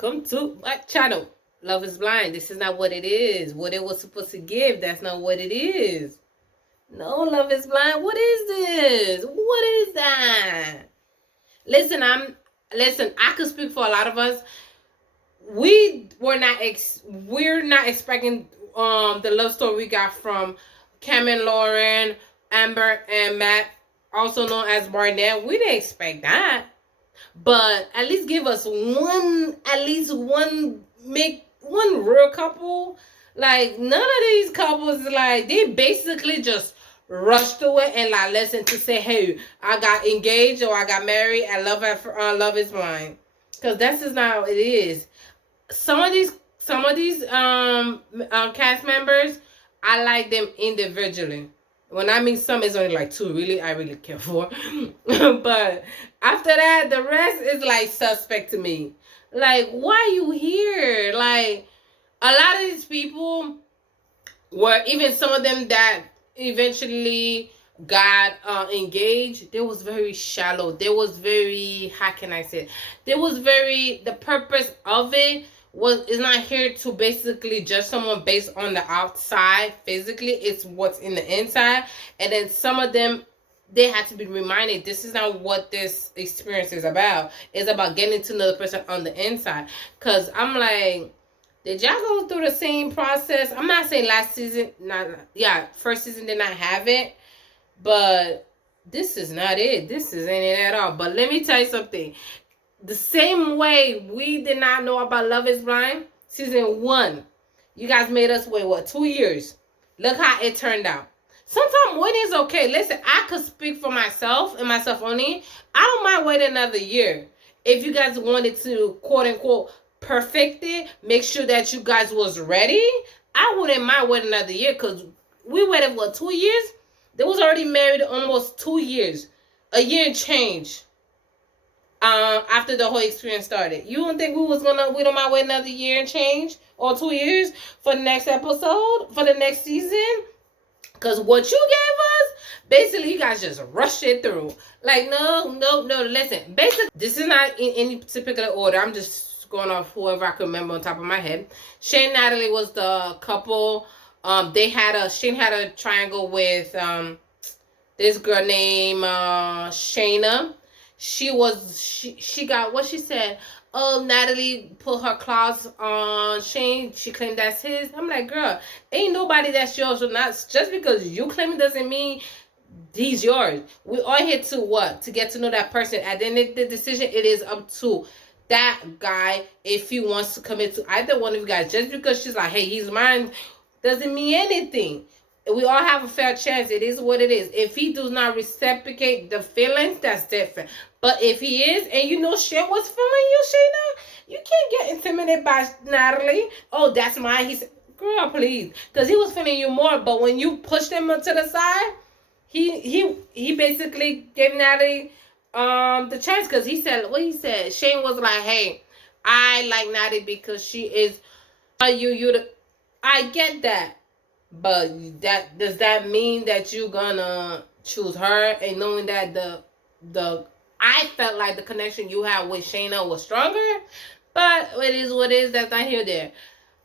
welcome to my channel. Love is blind. This is not what it is. What it was supposed to give, that's not what it is. No, love is blind. What is this? What is that? Listen, I could speak for a lot of us. We're not expecting the love story we got from Cam and Lauren, Amber and Matt, also known as Barnett. We didn't expect that. But at least give us make one real couple. Like, none of these couples, like, they basically just rushed to it and like listen to say, hey, I got engaged or I got married and love is blind. Because that's just not how it is. Some of these cast members, I like them individually. When I mean some, it's only like two really I really care for. But after that, the rest is like suspect to me. Like, why are you here? Like, a lot of these people were, even some of them that eventually got engaged, they was very shallow. They was very, how can I say it? There was very, the purpose of it is not here to basically judge someone based on the outside physically. It's what's in the inside. And then some of them, they had to be reminded, this is not what this experience is about. It's about getting to know the person on the inside. Because I'm like, did y'all go through the same process? I'm not saying last season, first season did not have it. But this is not it. This isn't it at all. But let me tell you something. The same way we did not know about Love is Blind, season 1, you guys made us wait, 2 years? Look how it turned out. Sometimes waiting is okay. Listen, I could speak for myself and myself only. I don't mind waiting another year. If you guys wanted to, quote unquote, perfect it, make sure that you guys was ready, I wouldn't mind waiting another year, because we waited, 2 years? They was already married almost 2 years. A year and change. After the whole experience started. You don't think we don't mind wait another year and change or 2 years for the next episode, for the next season? Because what you gave us, basically you guys just rushed it through. Like, no, listen. Basically, this is not in any particular order. I'm just going off whoever I can remember on top of my head. Shane and Natalie was the couple. Shane had a triangle with this girl named Shayna. She got what she said. Oh, Natalie put her claws on Shane. She claimed that's his. I'm like, girl, ain't nobody that's yours. So not just because you claim it doesn't mean he's yours. We all here to what? To get to know that person. At the end of the decision, it is up to that guy if he wants to commit to either one of you guys. Just because she's like, hey, he's mine, doesn't mean anything. We all have a fair chance. It is what it is. If he does not reciprocate the feelings, that's different. But if he is, and you know shit was feeling you, Shayna, you can't get intimidated by Natalie. Oh, that's mine. He said, girl, please. Because he was feeling you more. But when you pushed him to the side, he basically gave Natalie the chance. Because he said, what he said, Shane was like, hey, I like Natalie because she is I get that. But does that mean that you're gonna choose her? And knowing that I felt like the connection you had with Shayna was stronger, but it is what it is. That's not here there.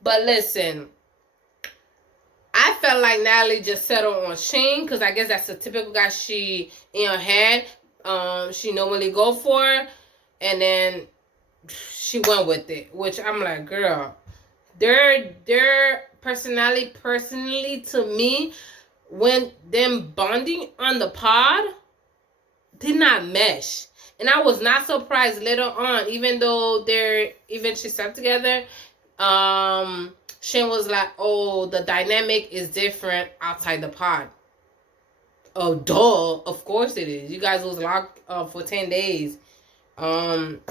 But listen, I felt like Natalie just settled on Shane, because I guess that's the typical guy she in her head she normally go for, and then she went with it. Which I'm like, girl, they're personally to me, when them bonding on the pod did not mesh. And I was not surprised later on, even though they're eventually stuck together. Shane was like, oh, the dynamic is different outside the pod. Oh, duh, of course it is. You guys was locked up for 10 days. 10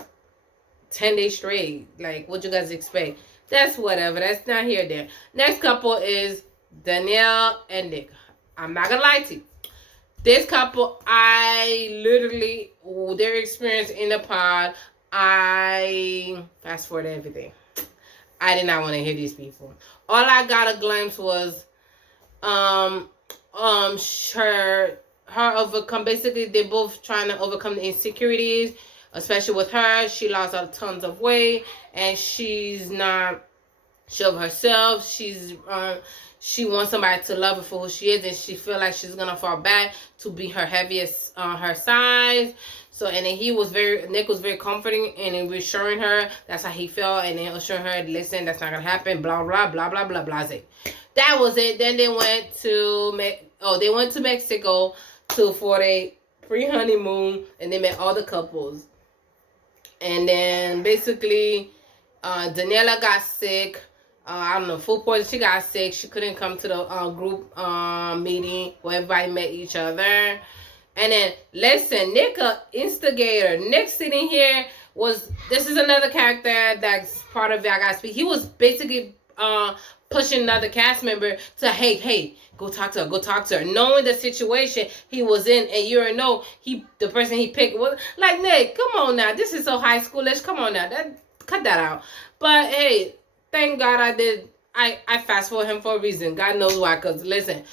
days straight. Like, what you guys expect? That's whatever. That's not here or there. Next couple is Danielle and Nick. I'm not gonna lie to you. This couple, I literally, their experience in the pod, I fast forward everything. I did not want to hear these people. All I got a glimpse was her overcome. Basically, they're both trying to overcome the insecurities especially with her. She lost tons of weight, and she's not sure of herself. She wants somebody to love her for who she is, and she feel like she's gonna fall back to be her heaviest, her size. So, and then Nick was very comforting and reassuring her. That's how he felt, and then assuring her, listen, that's not gonna happen. Blah blah blah blah blah blah. That was it. Then they went to Mexico for a pre-honeymoon, and they met all the couples. And then basically, Daniela got sick. I don't know, food poison. She got sick. She couldn't come to the group meeting where everybody met each other. And then, listen, Nick, instigator. Nick sitting here this is another character that's part of it. I gotta speak. He was basically pushing another cast member to, hey, go talk to her. Knowing the situation he was in, and you already know the person he picked was like, Nick, come on now. This is so high schoolish. Come on now. Cut that out. But hey, thank God I fast forward him for a reason. God knows why. Because listen,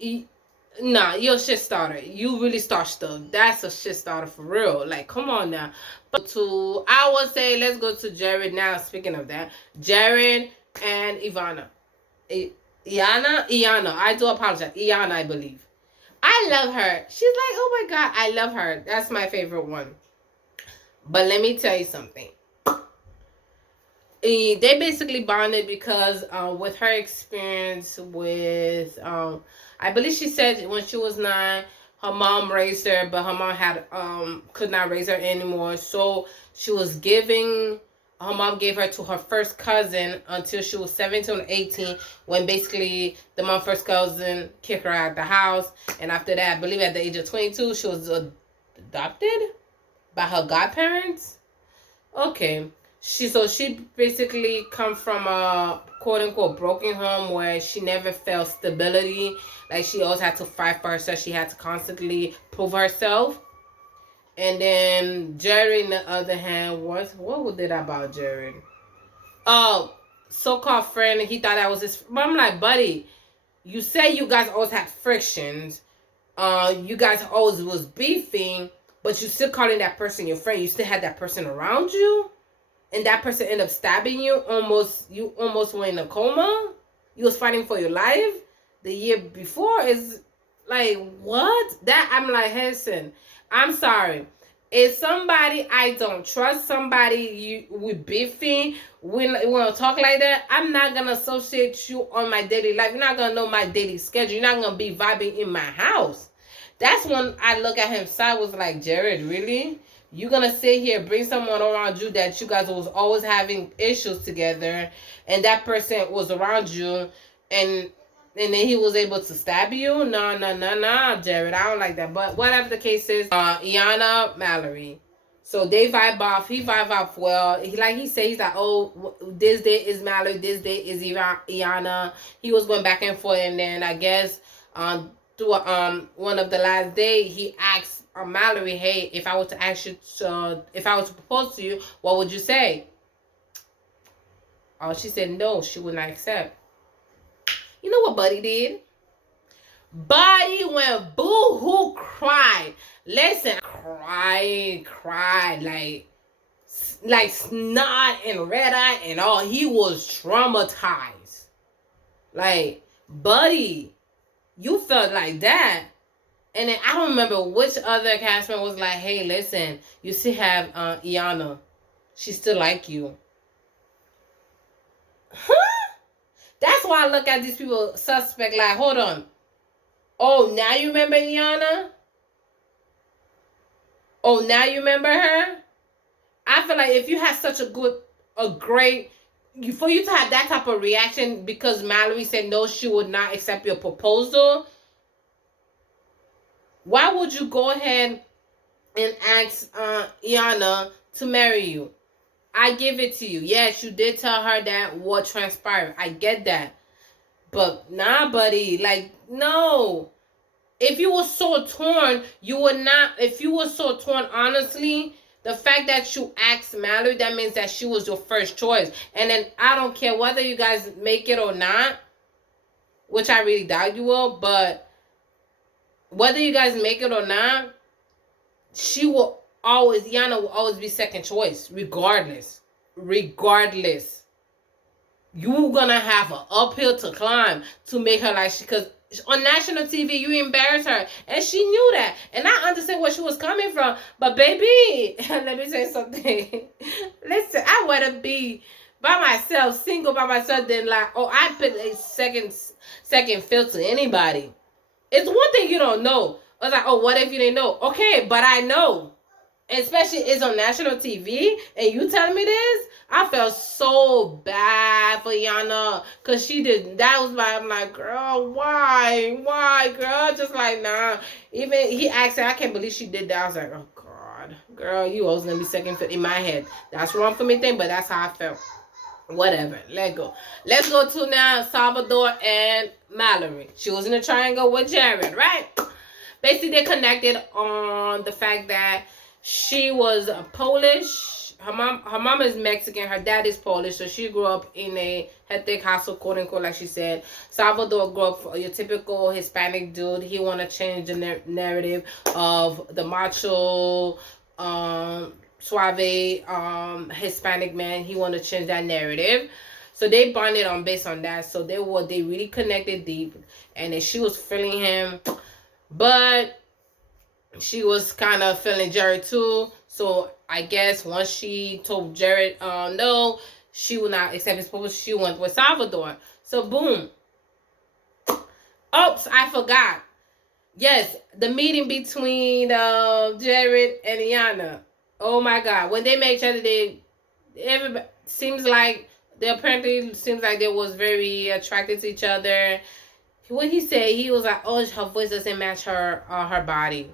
you're a shit starter. You really start stuff. That's a shit starter for real. Like, come on now. But I would say, let's go to Jared now. Speaking of that, Jared and Ivana. Iana. I do apologize. Iana, I believe. I love her. She's like, oh my God, I love her. That's my favorite one. But let me tell you something. They basically bonded because with her experience with I believe she said when she was 9, her mom raised her, but her mom could not raise her anymore. So her mom gave her to her first cousin until she was 17 or 18, when basically the mom's first cousin kicked her out of the house. And after that, I believe at the age of 22, she was adopted by her godparents. Okay. She basically come from a quote unquote broken home where she never felt stability. Like, she always had to fight for herself. She had to constantly prove herself. And then Jared, on the other hand, what was it about Jared? Oh, so-called friend. He thought that was his. But I'm like, buddy, you say you guys always had frictions. You guys always was beefing, but you still calling that person your friend. You still had that person around you. And that person ended up stabbing you. You almost went in a coma. You was fighting for your life the year before. Is like, what? That, I'm like, listen, I'm sorry. If somebody I don't trust, somebody we beefing, we want to talk like that, I'm not going to associate you on my daily life. You're not going to know my daily schedule. You're not going to be vibing in my house. That's when I look at him side, was like, Jared, really? You're going to sit here, bring someone around you that you guys was always having issues together, and that person was around you, and then he was able to stab you? No, Jared. I don't like that. But whatever the case is, Iana, Mallory. So they vibe off. He vibe off well. He says, he's like, oh, this day is Mallory, this day is Iana. He was going back and forth, and then I guess through one of the last day, he asked Mallory, hey, if I were to ask you, if I was to propose to you, what would you say? Oh, she said no, she would not accept. You know what Buddy did? Buddy went boo-hoo, cried. Listen, cried like snot and red eye and all. He was traumatized. Like, Buddy, you felt like that. And then I don't remember which other cast member was like, hey, listen, you still have Iana. She still like you. Huh? That's why I look at these people suspect like, hold on. Oh, now you remember Iana? Oh, now you remember her? I feel like if you had such for you to have that type of reaction because Mallory said no, she would not accept your proposal, why would you go ahead and ask Iana to marry you? I give it to you. Yes, you did tell her that what transpired. I get that. But nah, buddy. Like, no. If you were so torn, you would not. If you were so torn, honestly, the fact that you asked Mallory, that means that she was your first choice. And then I don't care whether you guys make it or not, which I really doubt you will, but whether you guys make it or not, she will Yana will always be second choice, regardless. Regardless. You gonna have an uphill to climb to make her like because on national TV you embarrass her, and she knew that, and I understand where she was coming from. But baby, let me say something. Listen, I wanna be by myself, single by myself, than like I put a second fill to anybody. It's one thing you don't know. I was like, what if you didn't know? Okay, but I know. Especially it's on national TV and you telling me this, I felt so bad for Yana because she did. That was why I'm like, girl, why, girl? Just like nah. Even he asked her, I can't believe she did that. I was like, oh God, girl, you always gonna be second fit in my head. That's wrong for me, thing, but that's how I felt. Whatever, let go. Let's go to now Salvador and Mallory. She was in a triangle with Jared, right? Basically, they connected on the fact that she was Polish. Her mom is Mexican. Her dad is Polish. So she grew up in a hectic household, quote unquote, like she said. Salvador grew up your typical Hispanic dude. He want to change the narrative of the macho, suave, Hispanic man. He want to change that narrative. So they bonded on based on that. So they really connected deep, and then she was feeling him, but she was kind of feeling Jared too. So I guess once she told Jared no, she would not accept his proposal, she went with Salvador. So boom. Oops, I forgot. Yes, the meeting between Jared and Yana. Oh my God. When they met each other, everybody seems like they was very attracted to each other. What he said, he was like, oh, her voice doesn't match her body.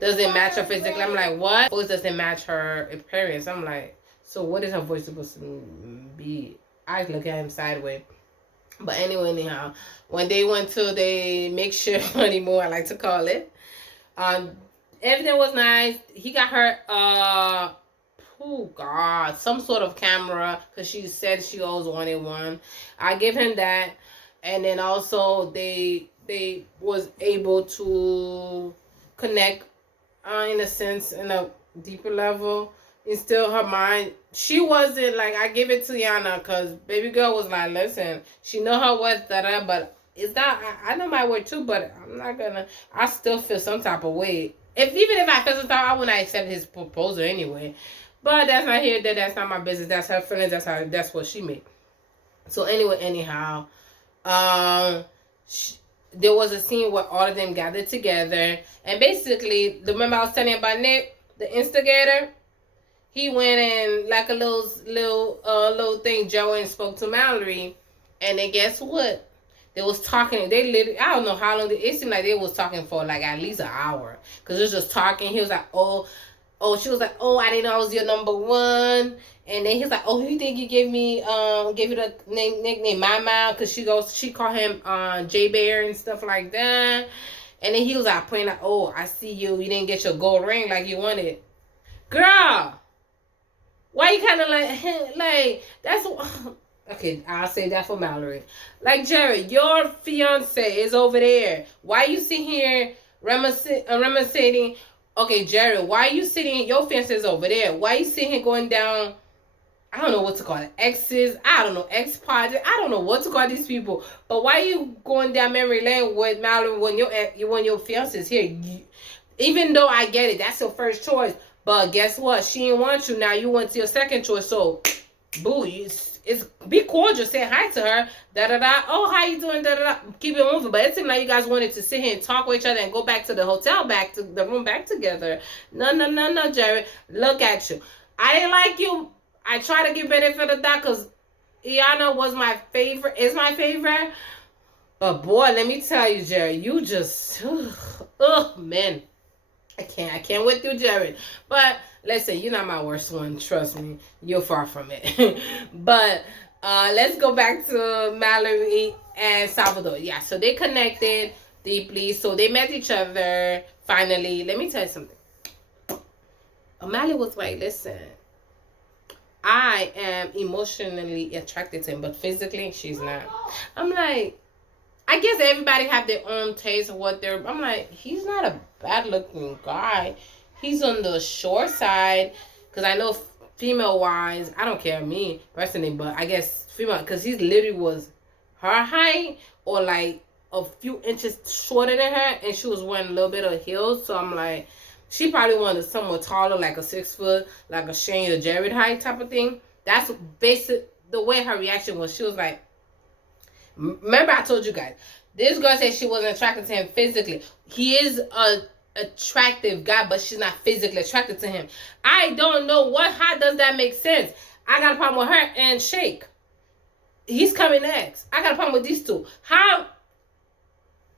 Doesn't match her physically. I'm like, what? Voice doesn't match her appearance. I'm like, so what is her voice supposed to be? I look at him sideways. But anyway, anyhow, when they went to the makeshift honeymoon, I like to call it, everything was nice. He got her, oh God, some sort of camera, because she said she always wanted one. I give him that. And then also they was able to connect in a sense, in a deeper level. And still her mind, she wasn't like, I give it to Yana because baby girl was like, listen, she know her worth, but it's not, I know my worth too, but I'm not gonna, I still feel some type of way. Even if I feel some type, I wouldn't accept his proposal anyway. But that's not here, that's not my business. That's her feelings, that's what she made. So anyway, anyhow, there was a scene where all of them gathered together, and basically, remember I was telling you about Nick, the instigator. He went in like a little thing. Joe and spoke to Mallory, and then guess what? They was talking. They literally, I don't know how long. It seemed like they was talking for like at least an hour, cause it was just talking. He was like, oh, she was like, oh, I didn't know I was your number one. And then he's like, oh, you think you gave you the nickname Mama? Because she called him J Bear and stuff like that. And then he was like, pointing out, oh, I see you didn't get your gold ring like you wanted. Girl, why you kind of like, that's, okay, I'll say that for Mallory. Like, Jared, your fiance is over there. Why you sitting here reminiscing? Okay, Jared, why you sitting, your fiance is over there. Why you sitting here going down, I don't know what to call it, exes, I don't know, ex-project, I don't know what to call these people. But why you going down memory lane with Mallory when your fiance is here? Even though I get it, that's your first choice. But guess what? She didn't want you. Now you went to your second choice. So, boo, it's be cordial. Say hi to her. Oh, how you doing? Keep it moving. But it seemed like you guys wanted to sit here and talk with each other and go back to the hotel, back to the room, back together. No, Jared. Look at you. I didn't like you. I try to give benefit of that because Iana was my favorite. Is my favorite. But boy, let me tell you, Jared, you just, man. I can't with you, Jared. But listen, you're not my worst one. Trust me. You're far from it. But let's go back to Mallory and Salvador. Yeah, so they connected deeply. So they met each other finally. Let me tell you something. Mallory was like, listen, I am emotionally attracted to him, but physically, she's not. I'm like, I guess everybody have their own taste of what they're. I'm like, he's not a bad looking guy. he's on the short side, because I know female wise, I don't care me personally, but I guess female, because he literally was her height or like a few inches shorter than her, and she was wearing a little bit of heels. So I'm like, she probably wanted someone taller, like a 6 foot, like a Shayna or Jared height type of thing. That's basic. The way her reaction was, she was like, remember I told you guys, this girl said she wasn't attracted to him physically. He is a attractive guy, but she's not physically attracted to him. I don't know how does that make sense? I got a problem with her and Shake. He's coming next. I got a problem with these two. How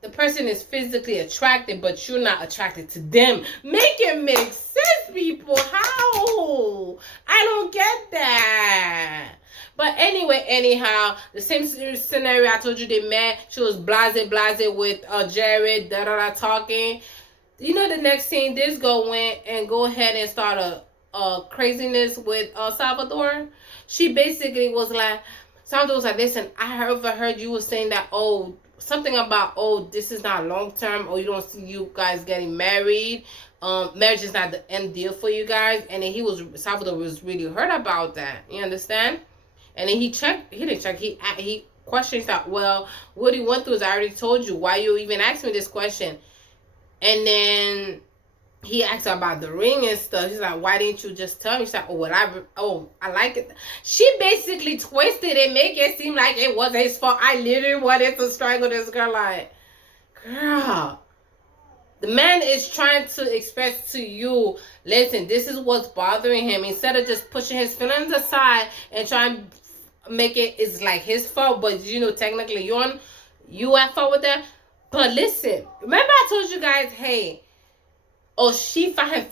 the person is physically attracted, but you're not attracted to them? Make it make sense, people. How? I don't get that. But anyway, anyhow, the same scenario I told you, they met. She was blase with Jared, talking. You know, the next scene, this girl went and go ahead and start a craziness with Salvador. She basically was like, Salvador was like, listen, I overheard you were saying that, something about, this is not long term, or you don't see you guys getting married. Marriage is not the end deal for you guys. And then Salvador was really hurt about that. You understand? And then he didn't check, he questions that, well, what he went through is, I already told you, why you even asked me this question? And then he asked her about the ring and stuff. He's like, why didn't you just tell me? She's like, I like it. She basically twisted it, make it seem like it was his fault. I literally wanted to strangle this girl. Like, girl, the man is trying to express to you, listen, this is what's bothering him. Instead of just pushing his feelings aside and trying to make it's like his fault, but technically you at fault with that. But listen, remember I told you guys, hey, she find him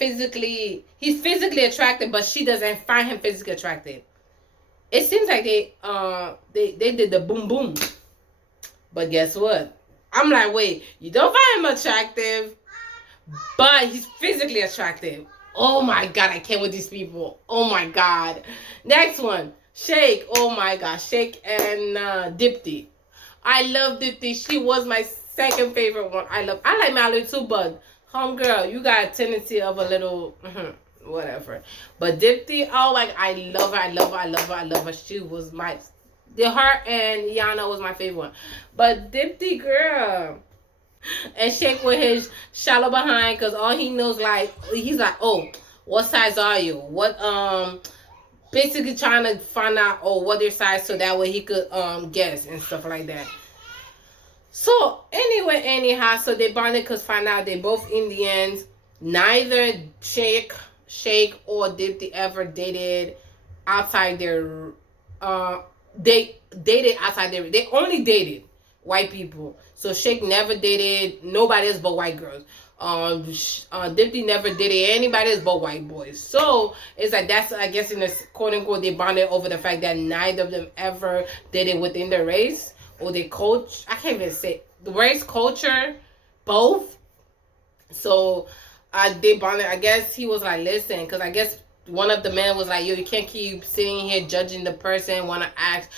he's physically attractive, but she doesn't find him physically attractive. It seems like they did the boom boom. But guess what? I'm like, wait, you don't find him attractive, but he's physically attractive. Oh my God, I can't with these people. Oh my God. Next one, Shake. Oh my God, Shake and Dipti. I love Dipti. She was my second favorite one. I like Mallory too, but homegirl, you got a tendency of a little whatever. But Dipti, I love her. She was her and Yana was my favorite one. But Dipti, girl. And Shake with his shallow behind, because all he knows, he's like, what size are you? What basically trying to find out what their size, so that way he could guess and stuff like that. So anyway, anyhow, so they bonded because find out they both Indians. Neither Shake or Dipti ever dated outside their they dated outside their, they only dated white people. So Shake never dated nobody else but white girls. Dipti never dated anybody else but white boys. So it's like, that's, I guess, in this quote unquote, they bonded over the fact that neither of them ever dated within their race or their coach. I can't even say the race, culture, both. So they bonded. I guess he was like, listen, because I guess one of the men was like, yo, you can't keep sitting here judging the person, want to ask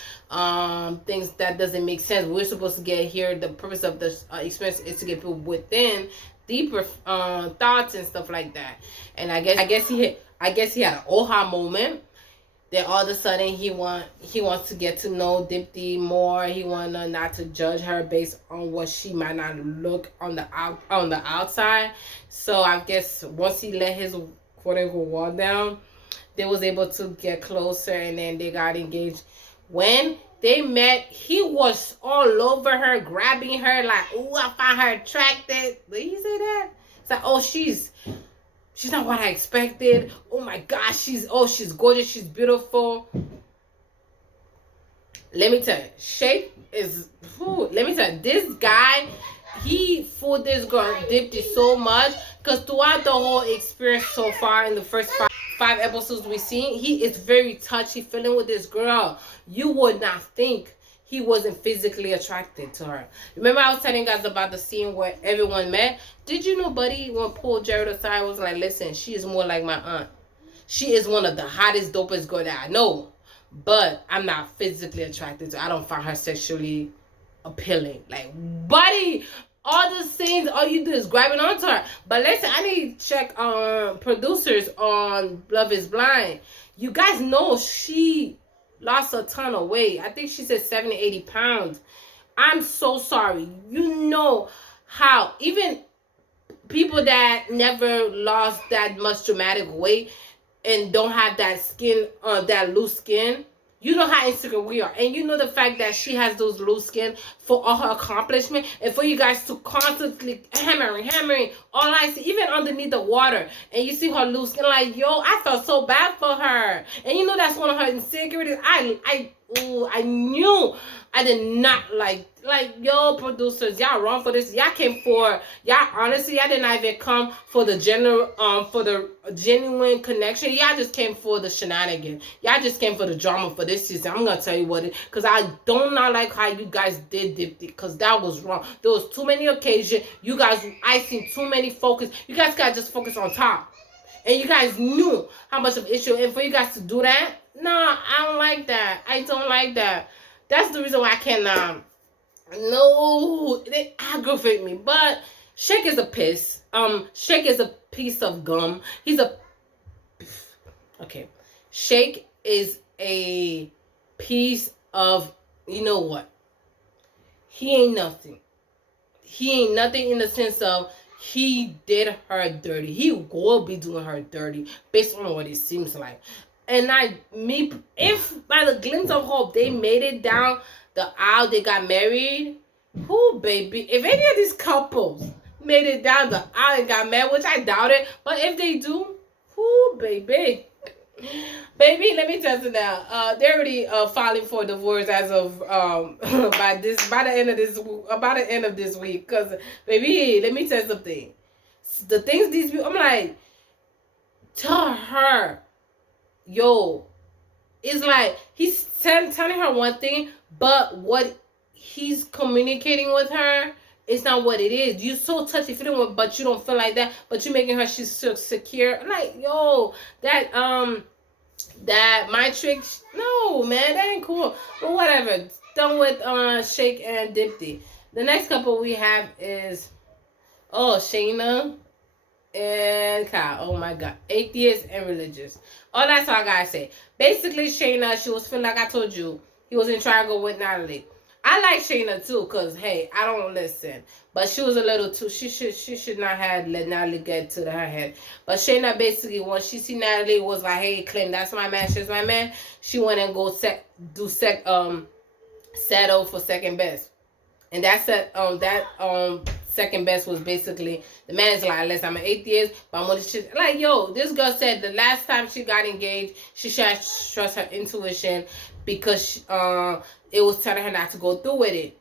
things that doesn't make sense. We're supposed to get here. The purpose of the experience is to get people within deeper thoughts and stuff like that. And I guess he had an aha moment. Then all of a sudden he wants to get to know Dipti more. He wanna not to judge her based on what she might not look on the outside. So I guess once he let his quote unquote wall down, they was able to get closer, and then they got engaged. When they met, he was all over her, grabbing her like, "Ooh, I find her attractive." Did he say that? It's like, "Oh, she's not what I expected. Oh my gosh, she's gorgeous, she's beautiful." Let me tell you, Shake is, let me tell you, this guy, he fooled this girl Dipti so much, because throughout the whole experience so far, in the first five episodes we've seen, he is very touchy feeling with this girl. You would not think he wasn't physically attracted to her. Remember I was telling you guys about the scene where everyone met? Did you know Buddy, when pulled Jared aside, was like, listen, she is more like my aunt. She is one of the hottest, dopest girl that I know. But I'm not physically attracted to her. I don't find her sexually appealing. Like, Buddy, all the scenes, all you do is grabbing onto her. But listen, I need to check producers on Love is Blind. You guys know she lost a ton of weight. I think she said 70, 80 pounds. I'm so sorry. You know how even people that never lost that much dramatic weight and don't have that skin, that loose skin, you know how insecure we are. And you know the fact that she has those loose skin for all her accomplishment, and for you guys to constantly hammering, all I see, even underneath the water, and you see her loose skin, like, yo, I felt so bad for her. And you know that's one of her insecurities. I knew I did not like, yo, producers, y'all wrong for this. Y'all came for, y'all honestly, y'all did not even come for the for the genuine connection. Y'all just came for the shenanigans. Y'all just came for the drama for this season. I'm gonna tell you what it, because I do not like how you guys did it, because that was wrong. There was too many occasions. You guys, I seen too many focus. You guys gotta just focus on top. And you guys knew how much of an issue, and for you guys to do that, no, I don't like that. I don't like that. That's the reason why I cannot. No, they aggravate me. But Shake is a piss. Shake is a piece of gum. He's a. Okay, Shake is a piece of. You know what? He ain't nothing. He ain't nothing in the sense of he did her dirty. He will be doing her dirty based on what it seems like. And if by the glimpse of hope they made it down the aisle, they got married, who, baby? If any of these couples made it down the aisle and got married, which I doubt it, but if they do, who, baby? Baby, let me tell you now. They're already filing for divorce as of by the end of this week. Cause baby, let me tell you something. The things these people, I'm like, tell her, yo, it's like he's telling her one thing, but what he's communicating with her, it's not what it is. You're so touchy feeling, but you don't feel like that. But you're making her she's so secure. I'm like, yo, that my trick. No, man, that ain't cool. But whatever. Done with Shake and Dipty. The next couple we have is Shayna and Kyle. Oh my God, atheist and religious. Oh, that's all I gotta say. Basically, Shayna, she was feeling like I told you, he was in triangle with Natalie. I like Shayna too, cause hey, I don't listen, but she was a little too. She should not have let Natalie get to her head. But Shayna basically, when she see Natalie, was like, hey, claim that's my man, she's my man. She went and go settle for second best, and second best was basically the man's like, unless I'm an atheist, but I'm gonna shit. Like, yo, this girl said the last time she got engaged, she should trust her intuition because it was telling her not to go through with it.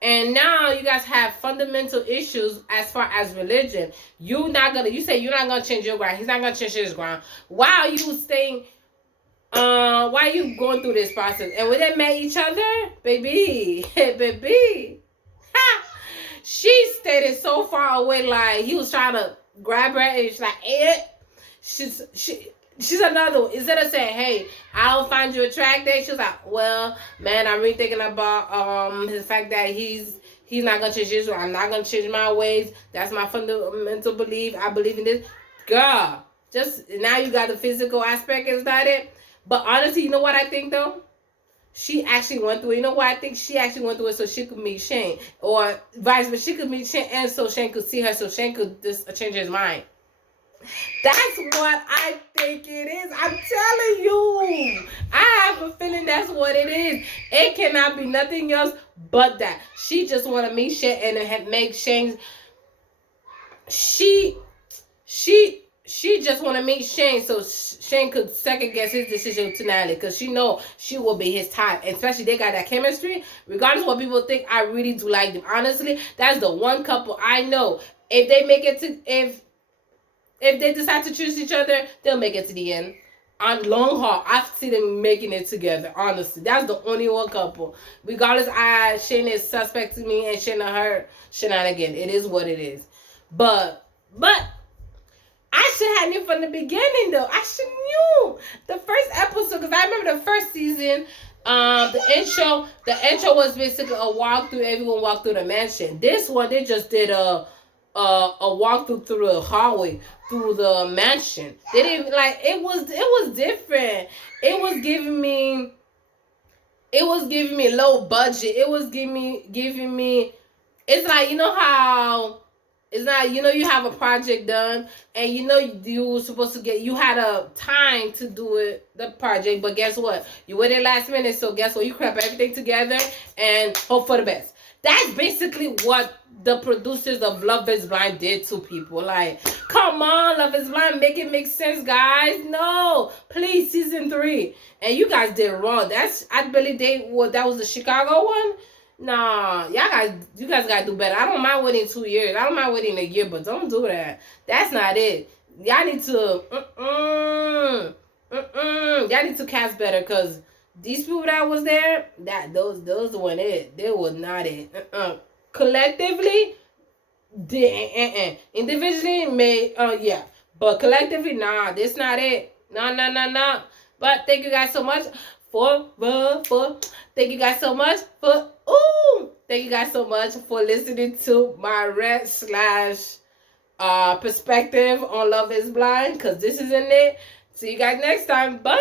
And now you guys have fundamental issues as far as religion. You say you're not gonna change your ground. He's not gonna change his ground. Why are you staying? Why are you going through this process? And when they met each other, baby, she stayed so far away, like he was trying to grab her, and she's like, she's another one. Instead of saying, hey, I don't find you attractive, she was like, well, man, I'm really thinking about the fact that he's not gonna change his way. I'm not gonna change my ways. That's my fundamental belief. I believe in this. Girl, just now you got the physical aspect, is that it? But honestly, you know what I think though? She actually went through it. You know what? I think she actually went through it so she could meet Shane. Or vice versa. She could meet Shane and so Shane could see her, so Shane could just change his mind. That's what I think it is. I'm telling you. I have a feeling that's what it is. It cannot be nothing else but that. She just want to meet Shane and make Shane's... She just want to meet Shane so Shane could second guess his decision to Natalie, because she know she will be his type. And especially they got that chemistry. Regardless of what people think, I really do like them. Honestly, that's the one couple I know. If they make it to... If they decide to choose each other, they'll make it to the end. On long haul, I see them making it together. Honestly, that's the only one couple. Regardless, Shane is suspect to me and Shane her shenanigan. It is what it is. But I should have knew from the beginning though. I should knew the first episode, because I remember the first season. The intro was basically a walkthrough. Everyone walked through the mansion. This one, they just did a walkthrough through the hallway through the mansion. They didn't like it was different. It was giving me low budget. It was giving me. It's like, you know how it's not, you have a project done, and you were supposed to get, you had a time to do it, the project, but guess what, you waited last minute, so guess what, you crap everything together and hope for the best. That's basically what the producers of Love is Blind did to people. Like, come on, Love is Blind, make it make sense, guys. No, please, season 3. And you guys did wrong. I believe that was the Chicago one. Nah, you guys gotta do better. I don't mind waiting 2 years. I don't mind waiting a year, but don't do that. That's not it. Y'all need to, y'all need to cast better, because these people that was there, those weren't it. They was not it. Collectively, individually, yeah, but collectively, nah, this not it. No. But thank you guys so much for thank you guys so much for thank you guys so much for listening to my rant slash perspective on Love is Blind, because this isn't it. See you guys next time. Bye.